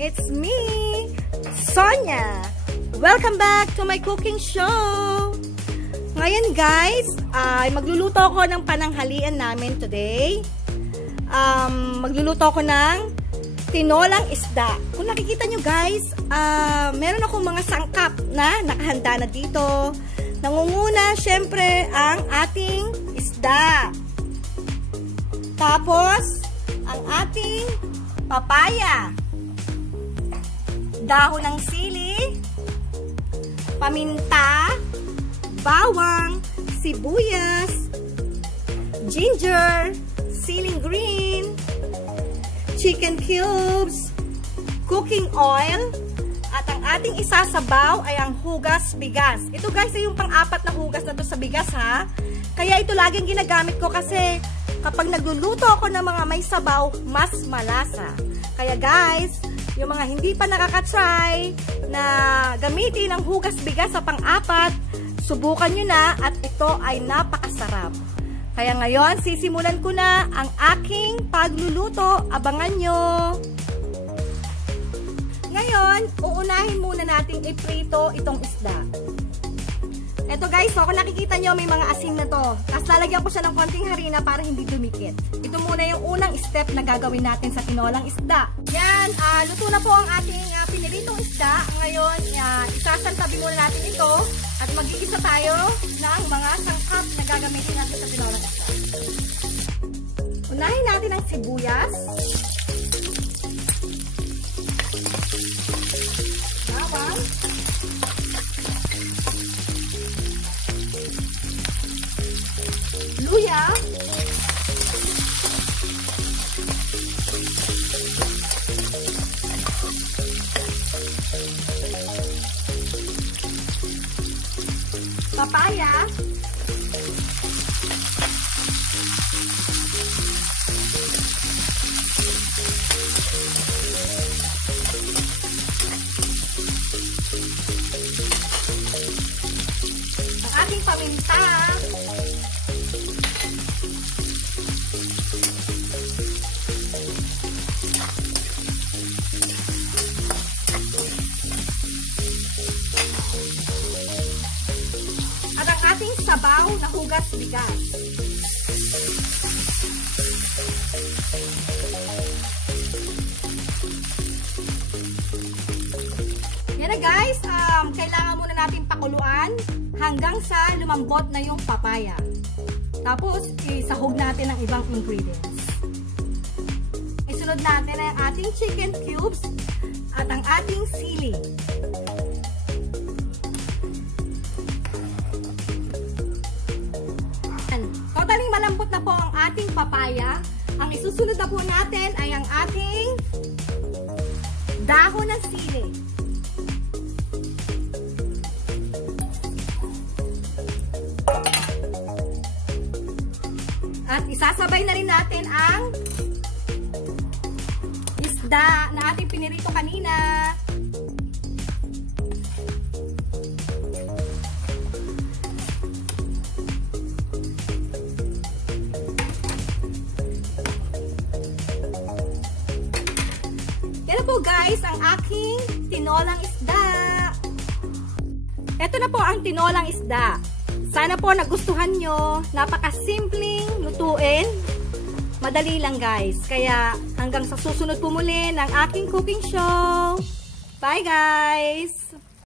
It's me, Sonia. Welcome back to my cooking show. Ngayon guys, magluluto ako ng pananghalian namin today. Magluluto ako ng tinolang isda. Kung nakikita nyo guys, meron akong mga sangkap na nakahanda na dito. Nangunguna syempre ang ating isda. Tapos, ang ating papaya. Dahon ng sili, paminta, bawang, sibuyas, ginger, siling green, chicken cubes, cooking oil, at ang ating isasabaw ay ang hugas bigas. Ito guys ay yung pang-apat na hugas na to sa bigas ha. Kaya ito laging ginagamit ko kasi kapag nagluluto ako ng mga may sabaw, mas malasa. Kaya guys, yung mga hindi pa nakaka-try na gamitin ang hugas bigas sa pang-apat, subukan nyo na at ito ay napakasarap. Kaya ngayon, sisimulan ko na ang aking pagluluto. Abangan nyo! Ngayon, uunahin muna natin iprito itong isda. Ito guys, kung nakikita nyo may mga asin na to. Tapos lalagyan ko siya ng konting harina para hindi dumikit. Ito muna yung unang step na gagawin natin sa tinolang isda. Yan, luto na po ang ating piniritong isda. Ngayon, isasantabi muna natin ito at mag-iisa tayo ng mga sangkap na gagamitin natin sa tinolang isda. Unahin natin ang sibuyas. Bawang. Luya. Papaya. Ang ating paminta. Sabaw na hugas bigas. Yan na guys, kailangan muna natin pakuluan hanggang sa lumambot na yung papaya. Tapos, isahog natin ang ibang ingredients. Isunod natin ang ating chicken cubes at ang ating sili. Totaling malambot na po ang ating papaya. Ang isusunod na po natin ay ang ating dahon ng sili. At isasabay na rin natin ang isda na ating pinirito kanina. Yan po guys, ang aking tinolang isda. Ito na po ang tinolang isda. Sana po nagustuhan nyo. Napakasimpleng lutuin. Madali lang guys. Kaya hanggang sa susunod po muli ng aking cooking show. Bye guys!